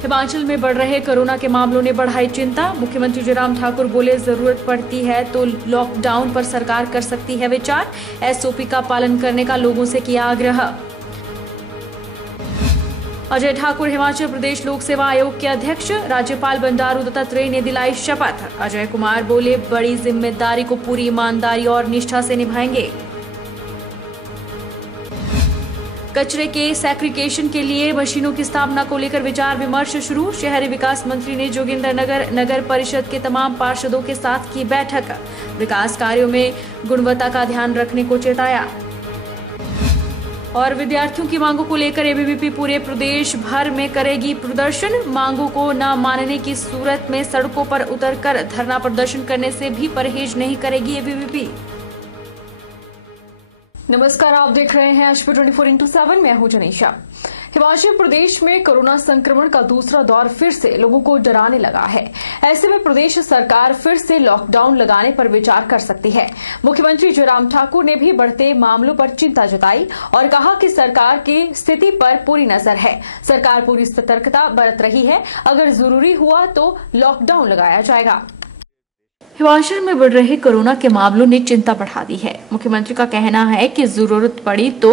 हिमाचल में बढ़ रहे कोरोना के मामलों ने बढ़ाई चिंता। मुख्यमंत्री जयराम ठाकुर बोले, जरूरत पड़ती है तो लॉकडाउन पर सरकार कर सकती है विचार। एसओपी का पालन करने का लोगों से किया आग्रह। अजय ठाकुर हिमाचल प्रदेश लोक सेवा आयोग के अध्यक्ष। राज्यपाल बंडारू दत्तात्रेय ने दिलाई शपथ। अजय कुमार बोले, बड़ी जिम्मेदारी को पूरी ईमानदारी और निष्ठा से निभाएंगे। कचरे के सेग्रीगेशन के लिए मशीनों की स्थापना को लेकर विचार विमर्श शुरू। शहरी विकास मंत्री ने जोगिंद्रनगर नगर परिषद के तमाम पार्षदों के साथ की बैठक। विकास कार्यों में गुणवत्ता का ध्यान रखने को चेताया। और विद्यार्थियों की मांगों को लेकर एबीवीपी पूरे प्रदेश भर में करेगी प्रदर्शन। मांगों को न मानने की सूरत में सड़कों पर उतरकर धरना प्रदर्शन करने से भी परहेज नहीं करेगी एबीवीपी। नमस्कार, आप देख रहे हैं एचपी 24x7। मैं हूं जनीशा। हिमाचल प्रदेश में कोरोना संक्रमण का दूसरा दौर फिर से लोगों को डराने लगा है। ऐसे में प्रदेश सरकार फिर से लॉकडाउन लगाने पर विचार कर सकती है। मुख्यमंत्री जयराम ठाकुर ने भी बढ़ते मामलों पर चिंता जताई और कहा कि सरकार की स्थिति पर पूरी नजर है। सरकार पूरी सतर्कता बरत रही है। अगर जरूरी हुआ तो लॉकडाउन लगाया जाएगा। हिमाचल में बढ़ रहे कोरोना के मामलों ने चिंता बढ़ा दी है। मुख्यमंत्री का कहना है कि जरूरत पड़ी तो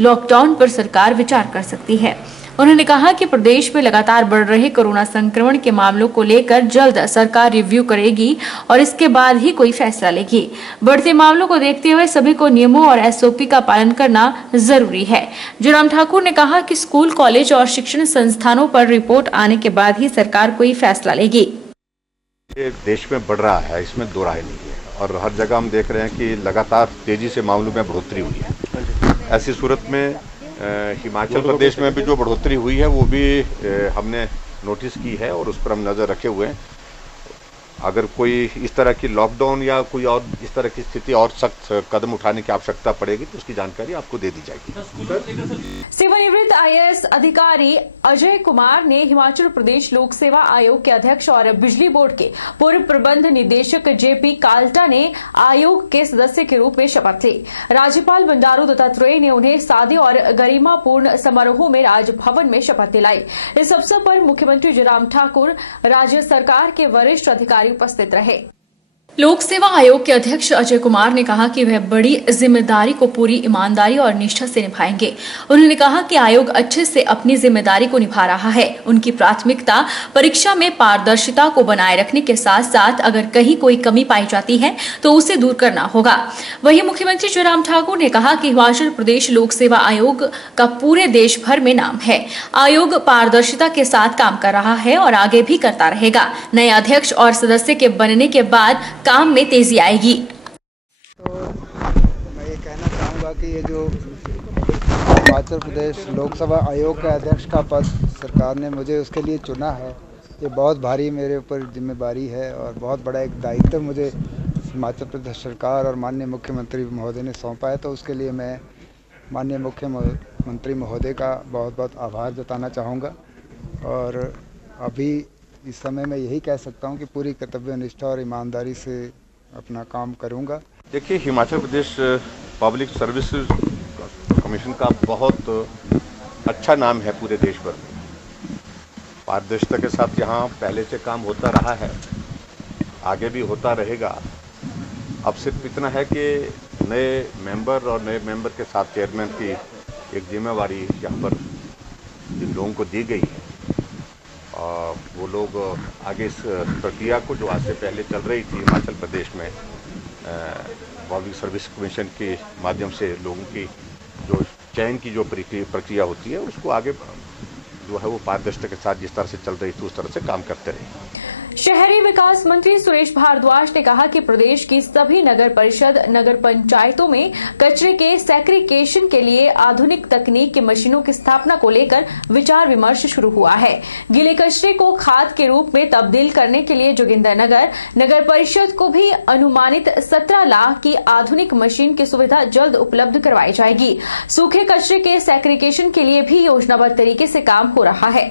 लॉकडाउन पर सरकार विचार कर सकती है। उन्होंने कहा कि प्रदेश में लगातार बढ़ रहे कोरोना संक्रमण के मामलों को लेकर जल्द सरकार रिव्यू करेगी और इसके बाद ही कोई फैसला लेगी। बढ़ते मामलों को देखते हुए सभी को नियमों और एसओपी का पालन करना जरूरी है। जयराम ठाकुर ने कहा कि स्कूल, कॉलेज और शिक्षण संस्थानों पर रिपोर्ट आने के बाद ही सरकार कोई फैसला लेगी। ये देश में बढ़ रहा है, इसमें दो राय नहीं है और हर जगह हम देख रहे हैं कि लगातार तेजी से मामलों में बढ़ोतरी हुई है। ऐसी सूरत में हिमाचल प्रदेश में भी जो बढ़ोतरी हुई है वो भी हमने नोटिस की है और उस पर हम नज़र रखे हुए हैं। अगर कोई इस तरह की लॉकडाउन या कोई और इस तरह की स्थिति और सख्त कदम उठाने की आवश्यकता पड़ेगी तो उसकी जानकारी आपको दे दी जाएगी। सेवानिवृत्त आईएएस अधिकारी अजय कुमार ने हिमाचल प्रदेश लोक सेवा आयोग के अध्यक्ष और बिजली बोर्ड के पूर्व प्रबंध निदेशक जेपी काल्टा ने आयोग के सदस्य के रूप में शपथ ली। राज्यपाल बंडारू दत्तात्रेय ने उन्हें सादे और गरिमापूर्ण समारोह में राजभवन में शपथ दिलाई। इस अवसर पर मुख्यमंत्री जयराम ठाकुर, राज्य सरकार के वरिष्ठ अधिकारी उपस्थित रहे। लोक सेवा आयोग के अध्यक्ष अजय कुमार ने कहा कि वह बड़ी जिम्मेदारी को पूरी ईमानदारी और निष्ठा से निभाएंगे। उन्होंने कहा कि आयोग अच्छे से अपनी जिम्मेदारी को निभा रहा है। उनकी प्राथमिकता परीक्षा में पारदर्शिता को बनाए रखने के साथ साथ अगर कहीं कोई कमी पाई जाती है तो उसे दूर करना होगा। वहीं मुख्यमंत्री जयराम ठाकुर ने कहा कि हिमाचल प्रदेश लोक सेवा आयोग का पूरे देश भर में नाम है। आयोग पारदर्शिता के साथ काम कर रहा है और आगे भी करता रहेगा। नए अध्यक्ष और सदस्य के बनने के बाद काम में तेजी आएगी। तो मैं ये कहना चाहूँगा कि ये जो हिमाचल प्रदेश लोक सेवा आयोग का अध्यक्ष का पद सरकार ने मुझे उसके लिए चुना है, ये बहुत भारी मेरे ऊपर जिम्मेदारी है और बहुत बड़ा एक दायित्व मुझे हिमाचल प्रदेश सरकार और माननीय मुख्यमंत्री महोदय ने सौंपा है। तो उसके लिए मैं माननीय मुख्यमंत्री महोदय का बहुत बहुत आभार जताना चाहूँगा और अभी इस समय मैं यही कह सकता हूं कि पूरी कर्तव्य निष्ठा और ईमानदारी से अपना काम करूंगा। देखिए, Himachal Pradesh public service commission का बहुत अच्छा नाम है पूरे देश भर में। पारदर्शिता के साथ यहाँ पहले से काम होता रहा है, आगे भी होता रहेगा। अब सिर्फ इतना है कि नए मेंबर और नए मेंबर के साथ चेयरमैन की एक जिम्मेवारी यहाँ पर जिन लोगों को दी गई है और वो लोग आगे इस प्रक्रिया को जो आज से पहले चल रही थी हिमाचल प्रदेश में पब्लिक सर्विस कमीशन के माध्यम से लोगों की जो चयन की जो प्रक्रिया होती है उसको आगे जो है वो पारदर्शिता के साथ जिस तरह से चल रही थी उस तरह से काम करते रहे। शहरी विकास मंत्री सुरेश भारद्वाज ने कहा कि प्रदेश की सभी नगर परिषद, नगर पंचायतों में कचरे के सेग्रीगेशन के लिए आधुनिक तकनीक की मशीनों की स्थापना को लेकर विचार विमर्श शुरू हुआ है। गीले कचरे को खाद के रूप में तब्दील करने के लिए जोगिंद्रनगर नगर परिषद को भी अनुमानित 17 लाख की आधुनिक मशीन की सुविधा जल्द उपलब्ध करवाई जाएगी। सूखे कचरे के सेग्रीगेशन के लिए भी योजनाबद्ध तरीके से काम हो रहा है।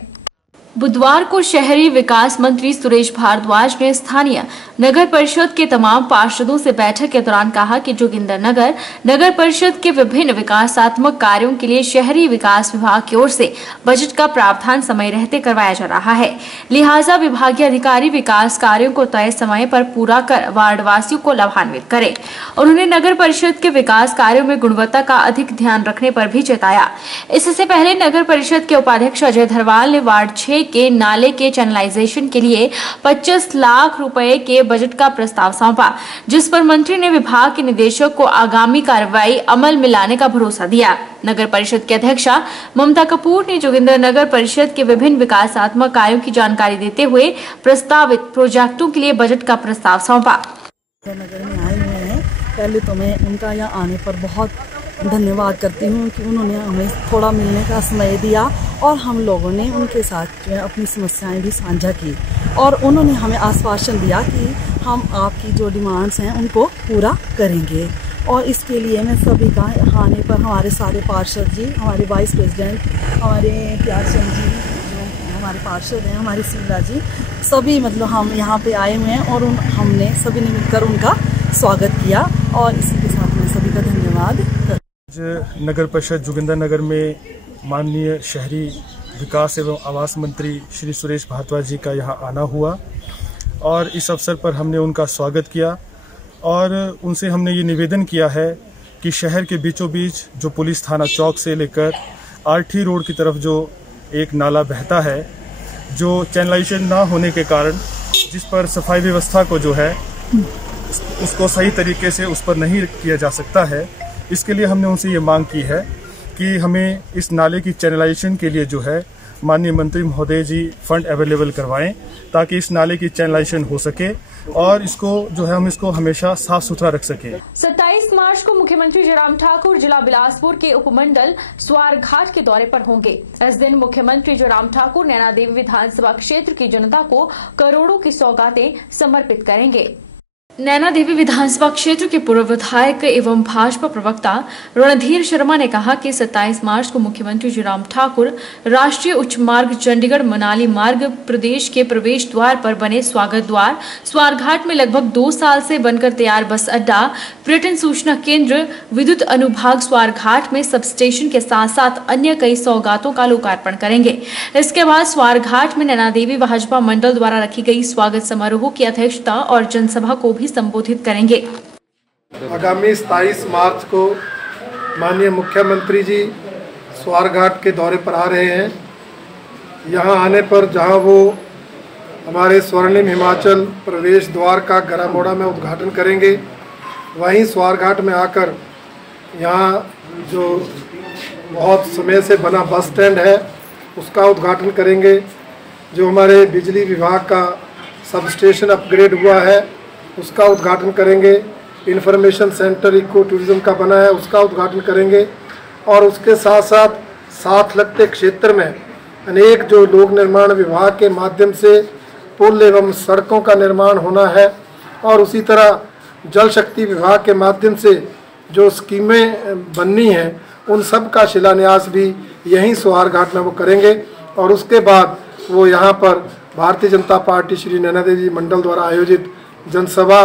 बुधवार को शहरी विकास मंत्री सुरेश भारद्वाज ने स्थानीय नगर परिषद के तमाम पार्षदों से बैठक के दौरान कहा कि जोगिंदरनगर नगर परिषद के विभिन्न विकासात्मक कार्यों के लिए शहरी विकास विभाग की ओर से बजट का प्रावधान समय रहते करवाया जा रहा है। लिहाजा विभागीय अधिकारी विकास कार्यों को तय समय पर पूरा कर वार्डवासियों को लाभान्वित करें। उन्होंने नगर परिषद के विकास कार्यों में गुणवत्ता का अधिक ध्यान रखने पर भी चेताया। इससे पहले नगर परिषद के उपाध्यक्ष अजय धरवाल ने वार्ड 6 के नाले के चैनलाइजेशन के लिए 25 लाख रुपए के बजट का प्रस्ताव सौंपा, जिस पर मंत्री ने विभाग के निदेशक को आगामी कार्रवाई अमल में लाने का भरोसा दिया। नगर परिषद की अध्यक्षा ममता कपूर ने जोगिंदरनगर परिषद के विभिन्न विकासात्मक कार्यों की जानकारी देते हुए प्रस्तावित प्रोजेक्टों के लिए बजट का प्रस्ताव सौंपा। नगर में आए हुए हैं, पहले तो मैं उनका यहाँ आने पर बहुत धन्यवाद करती हूँ कि उन्होंने हमें थोड़ा मिलने का समय दिया और हम लोगों ने उनके साथ जो है अपनी समस्याएं भी साझा की और उन्होंने हमें आश्वासन दिया कि हम आपकी जो डिमांड्स हैं उनको पूरा करेंगे। और इसके लिए मैं सभी का यहाँ आने पर हमारे सारे पार्षद जी, हमारे वाइस प्रेसिडेंट, हमारे प्यार चंद जी जो हमारे पार्षद हैं, हमारी शीला जी, सभी मतलब हम यहाँ पे आए हुए हैं और हमने सभी ने मिलकर उनका स्वागत किया और इसी के साथ मैं सभी का धन्यवाद। नगर परिषद जोगिंदरनगर में माननीय शहरी विकास एवं आवास मंत्री श्री सुरेश भारद्वाज जी का यहाँ आना हुआ और इस अवसर पर हमने उनका स्वागत किया और उनसे हमने ये निवेदन किया है कि शहर के बीचों बीच जो पुलिस थाना चौक से लेकर आरटी रोड की तरफ जो एक नाला बहता है, जो चैनलाइजेशन ना होने के कारण जिस पर सफाई व्यवस्था को जो है उसको सही तरीके से उस पर नहीं किया जा सकता है, इसके लिए हमने उनसे ये मांग की है कि हमें इस नाले की चैनलाइजेशन के लिए जो है माननीय मंत्री महोदय जी फंड अवेलेबल करवाएं ताकि इस नाले की चैनलाइजेशन हो सके और इसको जो है हम इसको हमेशा साफ सुथरा रख सके। 27 मार्च को मुख्यमंत्री जयराम ठाकुर जिला बिलासपुर के उपमंडल स्वारघाट के दौरे पर होंगे। इस दिन मुख्यमंत्री जयराम ठाकुर नैना देवी विधानसभा क्षेत्र की जनता को करोड़ों की सौगातें समर्पित करेंगे। नैना देवी विधानसभा क्षेत्र के पूर्व विधायक एवं भाजपा प्रवक्ता रणधीर शर्मा ने कहा कि 27 मार्च को मुख्यमंत्री जयराम ठाकुर राष्ट्रीय उच्च मार्ग चंडीगढ़ मनाली मार्ग प्रदेश के प्रवेश द्वार पर बने स्वागत द्वार स्वारघाट में लगभग 2 साल से बनकर तैयार बस अड्डा, पर्यटन सूचना केंद्र, विद्युत अनुभाग स्वारघाट में सब स्टेशन के साथ साथ अन्य कई सौगातों का लोकार्पण करेंगे। इसके बाद स्वारघाट में नैना देवी भाजपा मंडल द्वारा रखी गई स्वागत समारोह की अध्यक्षता और जनसभा को भी संबोधित करेंगे। आगामी 27 मार्च को माननीय मुख्यमंत्री जी स्वारघाट के दौरे पर आ रहे हैं। यहाँ आने पर जहाँ वो हमारे स्वर्णिम हिमाचल प्रवेश द्वार का गरामोड़ा में उद्घाटन करेंगे, वहीं स्वारघाट में आकर यहाँ जो बहुत समय से बना बस स्टैंड है उसका उद्घाटन करेंगे। जो हमारे बिजली विभाग का सब स्टेशन अपग्रेड हुआ है उसका उद्घाटन करेंगे। इंफॉर्मेशन सेंटर इको टूरिज्म का बना है उसका उद्घाटन करेंगे और उसके साथ साथ लगते क्षेत्र में अनेक जो लोक निर्माण विभाग के माध्यम से पुल एवं सड़कों का निर्माण होना है और उसी तरह जल शक्ति विभाग के माध्यम से जो स्कीमें बननी हैं उन सब का शिलान्यास भी यहीं स्वारघाट में वो करेंगे। और उसके बाद वो यहाँ पर भारतीय जनता पार्टी श्री नैना देवी मंडल द्वारा आयोजित जनसभा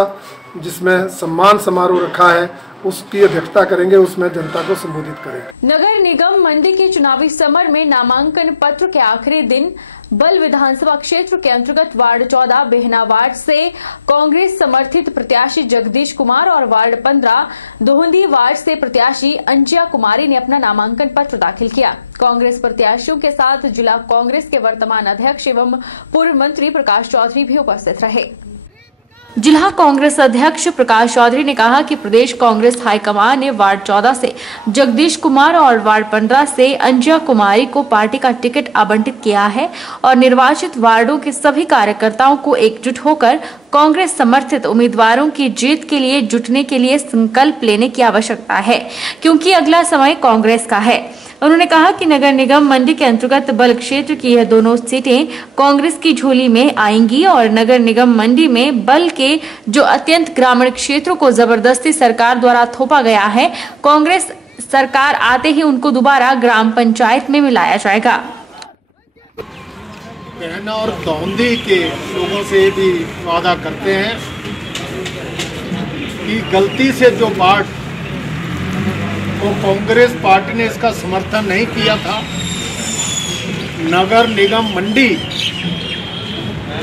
जिसमें सम्मान समारोह रखा है उसकी अध्यक्षता करेंगे, उसमें जनता को संबोधित करेंगे। नगर निगम मंडी के चुनावी समर में नामांकन पत्र के आखिरी दिन बल विधानसभा क्षेत्र के अंतर्गत वार्ड 14 बेहना वार्ड से कांग्रेस समर्थित प्रत्याशी जगदीश कुमार और वार्ड 15 दोहंदी वार्ड से प्रत्याशी अंजिया कुमारी ने अपना नामांकन पत्र दाखिल किया। कांग्रेस प्रत्याशियों के साथ जिला कांग्रेस के वर्तमान अध्यक्ष एवं पूर्व मंत्री प्रकाश चौधरी भी उपस्थित रहे। जिला कांग्रेस अध्यक्ष प्रकाश चौधरी ने कहा कि प्रदेश कांग्रेस हाईकमान ने वार्ड 14 से जगदीश कुमार और वार्ड 15 से अंजिया कुमारी को पार्टी का टिकट आवंटित किया है और निर्वाचित वार्डों के सभी कार्यकर्ताओं को एकजुट होकर कांग्रेस समर्थित उम्मीदवारों की जीत के लिए जुटने के लिए संकल्प लेने की आवश्यकता है, क्योंकि अगला समय कांग्रेस का है। उन्होंने कहा कि नगर निगम मंडी के अंतर्गत बल क्षेत्र की यह दोनों सीटें कांग्रेस की झोली में आएंगी और नगर निगम मंडी में बल के जो अत्यंत ग्रामीण क्षेत्रों को जबरदस्ती सरकार द्वारा थोपा गया है, कांग्रेस सरकार आते ही उनको दोबारा ग्राम पंचायत में मिलाया जाएगा। बहना और दौंदी के लोगों से भी वादा करते हैं कि गलती से जो बात वो कांग्रेस पार्टी ने इसका समर्थन नहीं किया था, नगर निगम मंडी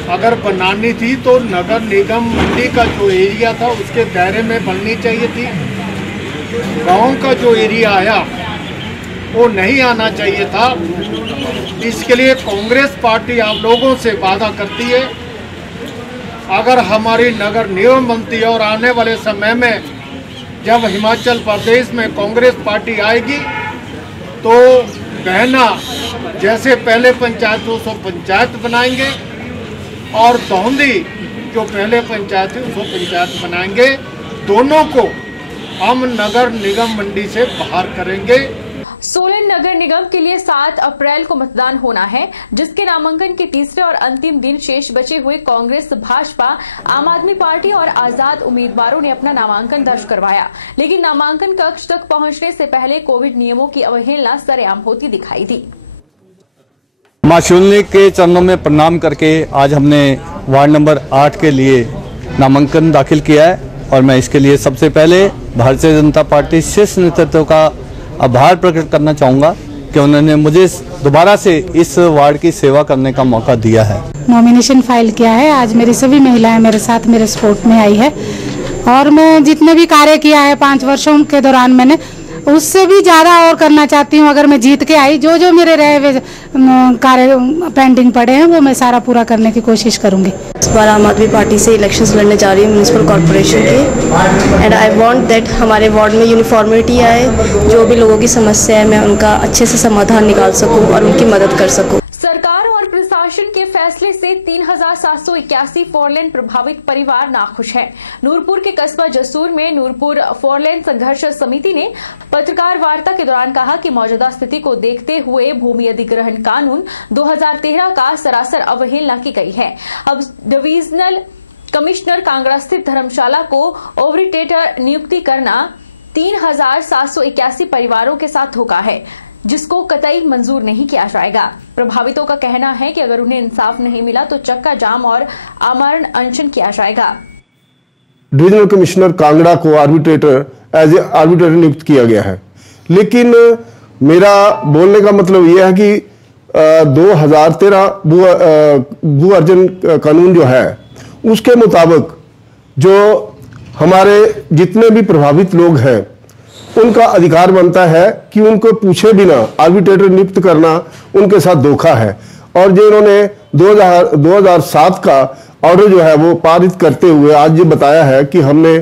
अगर बनानी थी तो नगर निगम मंडी का जो एरिया था उसके दायरे में बननी चाहिए थी। गांव का जो एरिया आया वो नहीं आना चाहिए था। इसके लिए कांग्रेस पार्टी आप लोगों से वादा करती है, अगर हमारी नगर निगम बनती है और आने वाले समय में जब हिमाचल प्रदेश में कांग्रेस पार्टी आएगी तो बहना जैसे पहले पंचायत 200 पंचायत बनाएंगे और दौंदी जो पहले पंचायत थी उसको पंचायत बनाएंगे। दोनों को हम नगर निगम मंडी से बाहर करेंगे। सोलन नगर निगम के लिए 7 अप्रैल को मतदान होना है, जिसके नामांकन के तीसरे और अंतिम दिन शेष बचे हुए कांग्रेस, भाजपा, आम आदमी पार्टी और आजाद उम्मीदवारों ने अपना नामांकन दर्ज करवाया। लेकिन नामांकन कक्ष तक पहुंचने से पहले कोविड नियमों की अवहेलना सरेआम होती दिखाई दी। मां शिवनी के चरणों में प्रणाम करके आज हमने वार्ड नंबर 8 के लिए नामांकन दाखिल किया है और मैं इसके लिए सबसे पहले भारतीय जनता पार्टी शीर्ष नेतृत्व का आभार प्रकट करना चाहूँगा कि उन्होंने मुझे दोबारा से इस वार्ड की सेवा करने का मौका दिया है। नॉमिनेशन फाइल किया है। आज मेरी सभी महिलाएं मेरे साथ मेरे सपोर्ट में आई है और मैं जितने भी कार्य किया है 5 वर्षों के दौरान मैंने उससे भी ज़्यादा और करना चाहती हूँ। अगर मैं जीत के आई जो मेरे रहे हुए कार्य पेंडिंग पड़े हैं वो मैं सारा पूरा करने की कोशिश करूँगी। इस बार आम आदमी पार्टी से इलेक्शंस लड़ने जा रही हूँ म्यूनिसिपल कॉर्पोरेशन के एंड आई वांट दैट हमारे वार्ड में यूनिफॉर्मिटी आए, जो भी लोगों की समस्या है मैं उनका अच्छे से समाधान निकाल सकूँ और उनकी मदद कर सकूँ। सरकार और प्रशासन के फैसले से 3781 फोरलेन प्रभावित परिवार नाखुश हैं। नूरपुर के कस्बा जसूर में नूरपुर फोरलेन संघर्ष समिति ने पत्रकार वार्ता के दौरान कहा कि मौजूदा स्थिति को देखते हुए भूमि अधिग्रहण कानून 2013 का सरासर अवहेलना की गई है। अब डिविजनल कमिश्नर कांगड़ा स्थित धर्मशाला को ओवरिटेटर नियुक्ति करना 3781 परिवारों के साथ धोखा है, जिसको कतई मंजूर नहीं किया जाएगा। प्रभावितों का कहना है कि अगर उन्हें इंसाफ नहीं मिला तो चक्का जाम और आमरण अनशन किया जाएगा। डिविजनल कमिश्नर कांगड़ा को एज ए आर्बिट्रेटर नियुक्त किया गया है, लेकिन मेरा बोलने का मतलब यह है कि 2013 भू अर्जन कानून जो है उसके मुताबिक जो हमारे जितने भी प्रभावित लोग हैं उनका अधिकार बनता है कि उनको पूछे बिना आर्बिट्रेटर नियुक्त करना उनके साथ धोखा है। और जो इन्होंने 2007 का ऑर्डर जो है वो पारित करते हुए आज ये बताया है कि हमने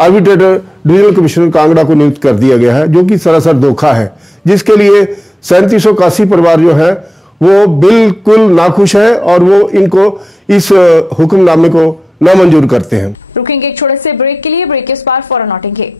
आर्बिट्रेटर डिविजनल कमिश्नर कांगड़ा को नियुक्त कर दिया गया है, जो कि सरासर धोखा है, जिसके लिए 3781 परिवार जो है वो बिल्कुल नाखुश है और वो इनको इस हुक्मनामे को नामंजूर करते हैं। रुकेंगे एक छोटे से ब्रेक के लिए। ब्रेक के उस पार फौरन लौटेंगे।